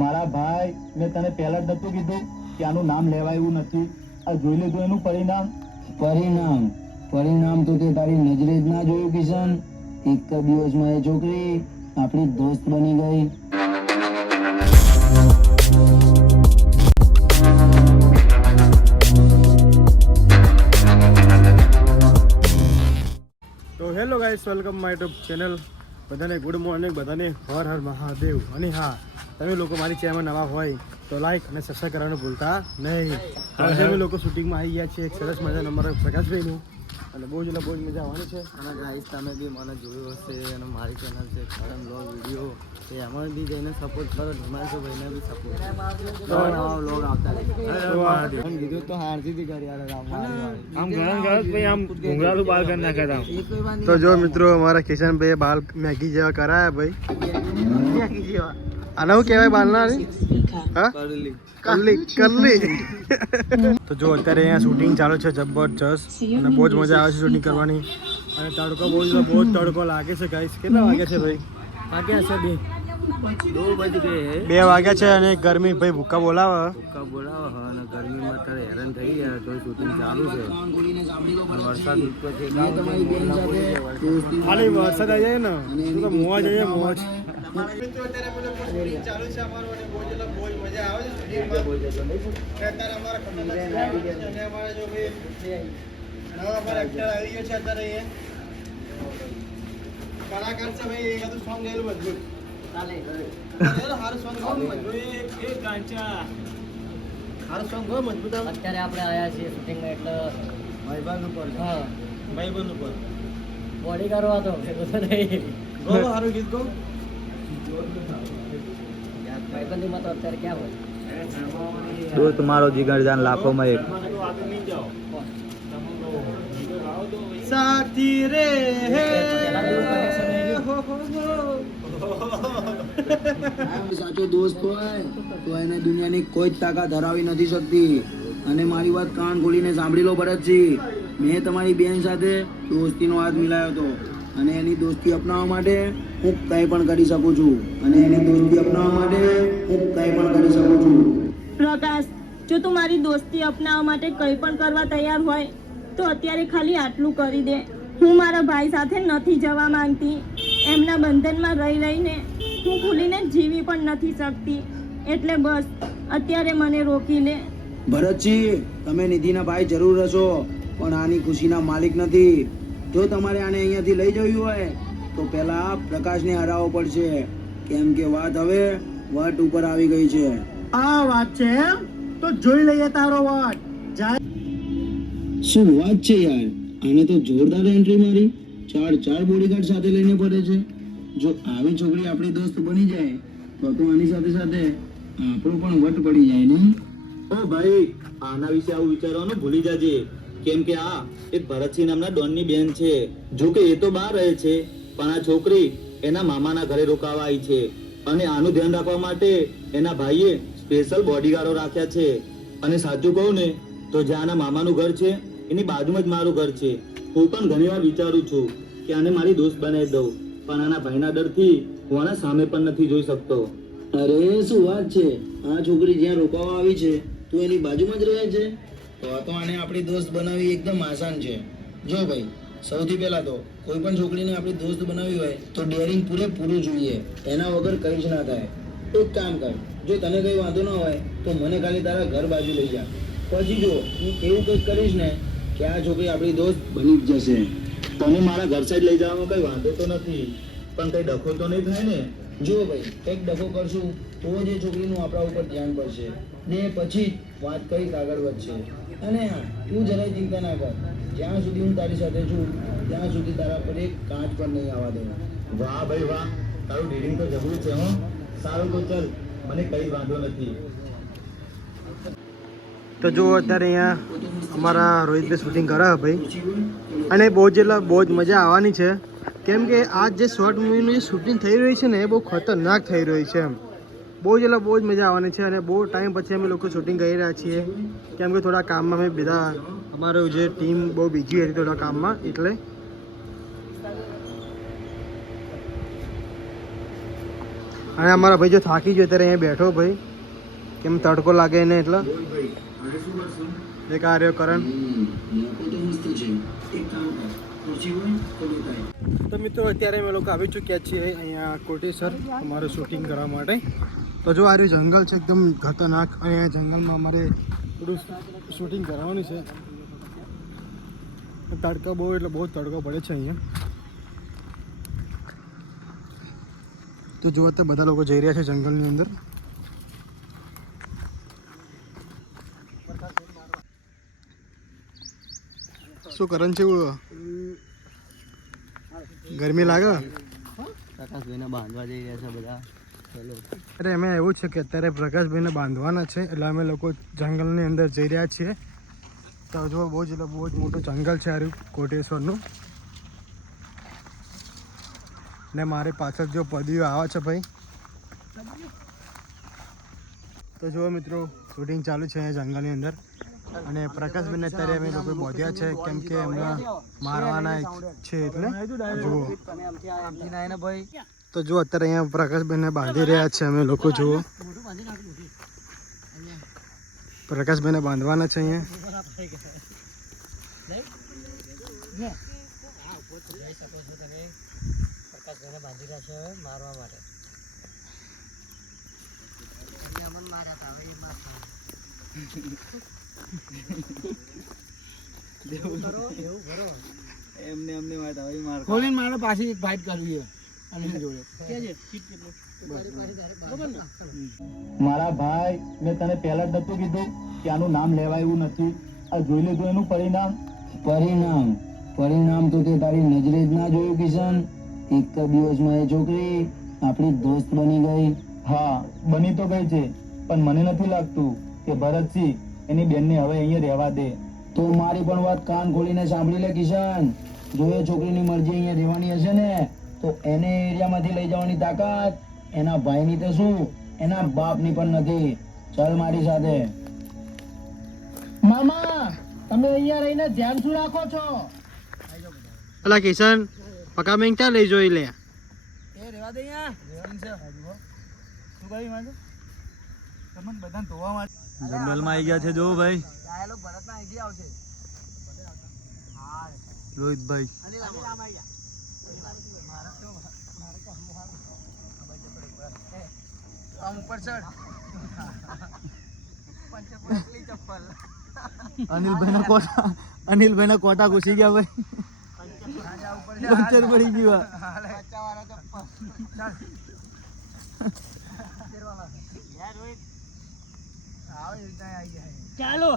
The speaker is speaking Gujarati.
મારા ભાઈ, મેં તને પહેલા જ નતું કીધું કે આનું નામ લેવાય એવું નથી? આ જોઈ લીધું એનું પરિણામ. પરિણામ તો તે તારી નજરે જ ના જોયું કિશન. એક જ દિવસમાં એ છોકરી આપણી દોસ્ત બની ગઈ. તો hello guys, welcome my YouTube channel. બધાને ગુડ મોર્નિંગ, બધાને હર હર મહાદેવ. અને હા, તમે લોકો મારી ચેનલ નવા હોય તો લાઈક અને સબસ્ક્રાઈબ કરવાનું ભૂલતા નહીં. આજે અમે લોકો શૂટિંગમાં આવી ગયા છીએ એક સરસ મજાનો અમારા પ્રકાશભાઈનું, અને બહુ જ મજા આવવાની છે. અને ગાઈસ, તમે બી મને જોયું હશે અને મારી ચેનલ છે કરમ વ્લોગ વિડીયો, એ એમાં બી જઈને સપોર્ટ કરો. હિમાંશુભાઈને બી સપોર્ટ કરો. નવા વ્લોગ આવતા રહે. કીધું તો હારજીથી કરી આમ ઘૂંઘરાલું બાલ કરી નાખ્યા હતા. તો જો મિત્રો, અમારા કિશનભાઈએ બાલ મેગી જેવા કરાયા ભાઈ. આને શું કહેવાય બાલના? હા, કરલી. તો જો અત્યારે અહીંયા શૂટિંગ ચાલુ છે જબરજસ્ત, અને બહુ જ મજા આવે છે શૂટિંગ કરવાની. અને તડકો બહુ જ તડકો લાગે છે ગાઈસ. કેટલા વાગ્યા છે ભાઈ? વાગ્યા છે 2 વાગ્યા છે, અને ગરમી ભાઈ ભૂક્કા બોલાવે અને ગરમીમાં અત્યારે હેરાન થઈ ગયા. તો શૂટિંગ ચાલુ છે. વરસાદ ખાલી વરસાદ આવી જાય ને તો મોજ આવી જાય, મોજ. અત્યારે આપણે આયા છીએ શૂટિંગમાં, એટલે ભાઈબંધ ઉપર બોડી કરવા તો સારું ગીત ગો. ભાઈબંધીમાં તો અત્યારે ક્યાં હોય? दोस्त तुम्हारो जिगर जान लाखों में एक. साथी रे સાચો દોસ્ત હોય તો એને દુનિયાની કોઈ જ તાકાત હરાવી નથી શકતી. અને મારી વાત કાન ખોલીને સાંભળી લો ભરતજી, મેં તમારી બેન સાથે દોસ્તીનો હાથ મિલાયો હતો, અને એની દોસ્તી અપનાવવા માટે હું કંઈ પણ કરી શકું છું. પ્રકાશ, જો તું મારી દોસ્તી અપનાવવા માટે કંઈ પણ કરવા તૈયાર હોય તો અત્યારે ખાલી આટલું કરી દે. હું મારા ભાઈ સાથે નથી જવા માંગતી. એમના બંધનમાં રહીને હું ખુલીને જીવી પણ નથી શકતી. એટલે બસ અત્યારે મને રોકી લે. ભરતજી, તમે નિધિના ભાઈ જરૂર હશો, પણ આની ખુશીના માલિક નથી. જો તમારે આને અહીંયાથી લઈ જવી હોય તો પહેલા પ્રકાશને હરાવવો પડશે, કેમ કે વાત હવે વટ ઉપર આવી ગઈ છે. આ વાત છે એમ? તો જોઈ લઈએ તારો વાત. શું વાત છે યાર, આને તો જોરદાર એન્ટ્રી મારી. 4 બોડીગાર્ડ સાથે લઈને ફરે છે. જો આવી છોકરી આપણી દોસ્ત બની જાય તો આની સાથે સાથે આપણો પણ વટ પડી જાય ને. ઓ ભાઈ, આના વિશે આવું વિચારવાનું ભૂલી જાજે, કેમ કે આ એક ભરતસિંહ નામના ડોનની બેન છે. જો કે એ તો બહાર રહે છે, પણ આ છોકરી એના મામાના ઘરે રોકાવા આવી છે, અને આનું ધ્યાન રાખવા માટે એના ભાઈએ સ્પેશિયલ બોડીગાર્ડો રાખ્યા છે. અને સાચું કહું ને તો જ્યાં આના મામાનું ઘર છે એની બાજુમાં જ મારું ઘર છે. હું પણ ઘણીવાર વિચારું છું કે આને મારી દોસ્ત બનાવી દઉં, પણ આના ભાઈના ડરથી હું આના સામે પણ નથી જોઈ શકતો. અરે શું વાત છે, આ છોકરી જ્યાં રોકાવા આવી છે તો એની બાજુમાં જ રહે છે. તો આને આપણી દોસ્ત બનાવવી એકદમ આસાન છે. જો ભાઈ, સૌથી પહેલા તો કોઈ પણ છોકરીને આપણી દોસ્ત બનાવવી હોય તો ડેરિંગ પૂરેપૂરું જોઈએ. એના વગર કંઈ જ ના થાય. એક કામ કર, જો તને કંઈ વાંધો ના હોય તો મને ખાલી તારા ઘર બાજુ લઈ જા. પછી જો હું એવું કંઈક કરીશ ને કે આ છોકરી આપણી દોસ્ત બની જ જશે. તમે મારા ઘર સાઈડ લઈ જવામાં કઈ વાંધો તો નથી, પણ કઈ ડખો તો નહીં થાય ને? જો ભાઈ, કંઈક ડખો કરશું તો જ એ છોકરીનું આપણા ઉપર ધ્યાન પડશે, ને પછી વાત કંઈક આગળ વધશે. અને હા, તું જરાય ચિંતા ના કર. જ્યાં સુધી હું તારી સાથે છું ત્યાં સુધી તારા પર એક કાંચ પણ નહીં આવવા દઉં. વાહ ભાઈ વાહ, તારું ડીલિંગ તો જબરું છે હો. સારું તો ચાલ, મને કઈ વાંધો નથી. તો જો અત્યારે અહીંયા અમારા રોહિતભાઈ શૂટિંગ કરે ભાઈ, અને બહુ જ મજા આવવાની છે, કેમ કે આ જે શોર્ટ મૂવીનું જે શૂટિંગ થઈ રહ્યું છે ને એ બહુ ખતરનાક થઈ રહ્યું છે એમ. બહુ જ મજા આવવાની છે, અને બહુ ટાઈમ પછી અમે લોકો શૂટિંગ કરી રહ્યા છીએ, કેમ કે થોડા કામમાં અમે બધા, અમારું જે ટીમ બહુ બીજી હતી થોડા કામમાં, એટલે અને અમારા ભાઈ જો થાકી ગયો ત્યારે અહીંયા બેઠો ભાઈ, કેમ તડકો લાગે એને એટલે. બોલ ભાઈ હવે શું કરશું? એક આ રહ્યો કરણ. મોકો તો મસ્ત છે. એક કામ કર, ખુરશી હોય તો લેતા આય. તો મિત્રો અત્યારે અમે લોકો આવી ચૂક્યા છીએ અહીંયા કોટેશ્વર અમારું શૂટિંગ કરવા માટે. તો જો આ રહ્યું જંગલ છે એકદમ ખતરનાક, અને આ જંગલમાં અમારે થોડું શૂટિંગ કરવાનું છે. તડકા બહુ એટલે બહુ તડકો પડે છે અહીંયા. તો જુઓ તો બધા લોકો જઈ રહ્યા છે જંગલની અંદર. શું કરણ છે એવું? ગરમી લાગે? પ્રકાશભાઈને બાંધવા જઈ રહ્યા છે બધા. અરે એમાં એવું છે કે અત્યારે પ્રકાશભાઈને બાંધવાના છે, એટલે અમે લોકો જંગલની અંદર જઈ રહ્યા છીએ. તો જો બહુ જ મોટું જંગલ છે આ કોટેશ્વરનું. ને મારી પાછળ જો પદીઓ આવે છે ભાઈ. તો જુઓ મિત્રો શૂટિંગ ચાલુ છે અહીંયા જંગલની અંદર, અને પ્રકાશભાઈને અત્યારે અમે લોકો બોધ્યા છે કેમ કે એમને મારવાના છે એટલે જુઓ. તો જુઓ અત્યારે અહીંયા પ્રકાશભાઈને બાંધી રહ્યા છે અમે લોકો. જુઓ પ્રકાશભાઈને બાંધવાના છે અહીંયા. પ્રકાશભાઈને બાંધી રહ્યા છે મારવા માટે. અમને માર્યા હતા, હવે એ મારતા. એમને વાત આવી માર. ખોલીને મારે પાછી એક ફાઇટ કરવી છે અને જોડે. મારા ભાઈ, મેં તને પહેલા જ નતું કીધું કે આનું નામ લેવાય એવું નથી? આ જોઈ લીધું એનું પરિણામ? પરિણામ તો તે તારી નજરે જ ના જોયું કિશન. એક જ દિવસમાં એ છોકરી આપણી દોસ્ત બની ગઈ. હા, બની તો ગઈ છે, પણ મને નથી લાગતું કે ભરતસિંહ એની બેનને હવે અહીંયા રહેવા દે. તો મારી પણ વાત કાન ખોલીને સાંભળી લે કિશન. જો એ છોકરીની મરજી અહીંયા રહેવાની હશે ને તો એને એરિયામાંથી લઈ જવાની તાકાત એના ભાઈની તો શું એના બાપની પણ નથી. ચાલ મારી સાથે. મામા તમે અહીંયા રહીને ધ્યાન શું રાખો છો? અલા કિશન, પકા બેંક ક્યાં લઈ જોઈ લે? એ રેવા દે અહીંયા. જંગલમાં આવી ગયા છે જો ભાઈ ડાયલોગ ભરતના અહીંથી આવશે. રોહિતભાઈ. આમ ઉપર ચડ. ચપ્પલ. અનિલભાઈના કોટા ઘૂસી ગયા ભાઈ. પંચર પડી ગયું. ચાલો.